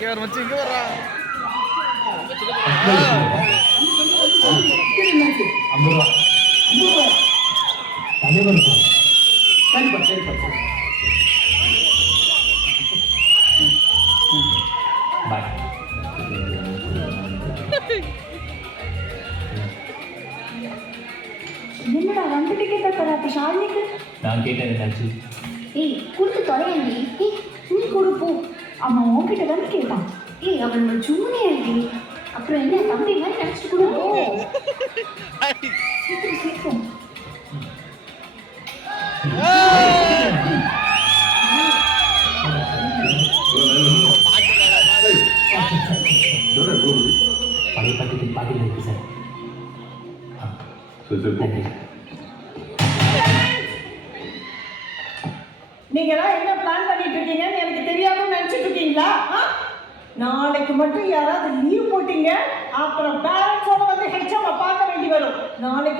இங்கே வர மச்சி இங்கே வரா 50 ரூபா தலைவர் சரிப்பா சரிப்பா பாய் என்னடா 2 டிக்கெட் தர அப்ப ஷாலினிக்கு நான் கேட்டேன் என்னாச்சு ஏய் கொடுத்து தொலையண்டி ஏய் நீ கொடுப்போ அவன் உன்கிட்ட தானே கேட்டான் ஏய் அவன் நம்ம ஜூனியர் டி அப்புறம் என்ன தம்பி மாதிரி நினைச்சிட்டு கூட போ சீக்கிரம் சீக்கிரம் பழைய பாட்டில் இருக்கு சார் நீங்களாம் என்ன பிளான் பண்ணிட்டு இருக்கீங்கன்னு எனக்கு தெரியாம நினைச்சிட்டு இருக்கீங்களா நாளைக்கு மட்டும் யாராவது லீவ் போட்டீங்க அப்புறம் பேரண்ட்ஸோட வந்து ஹெச்எம் பார்க்க வேண்டி வரும் நாளைக்கு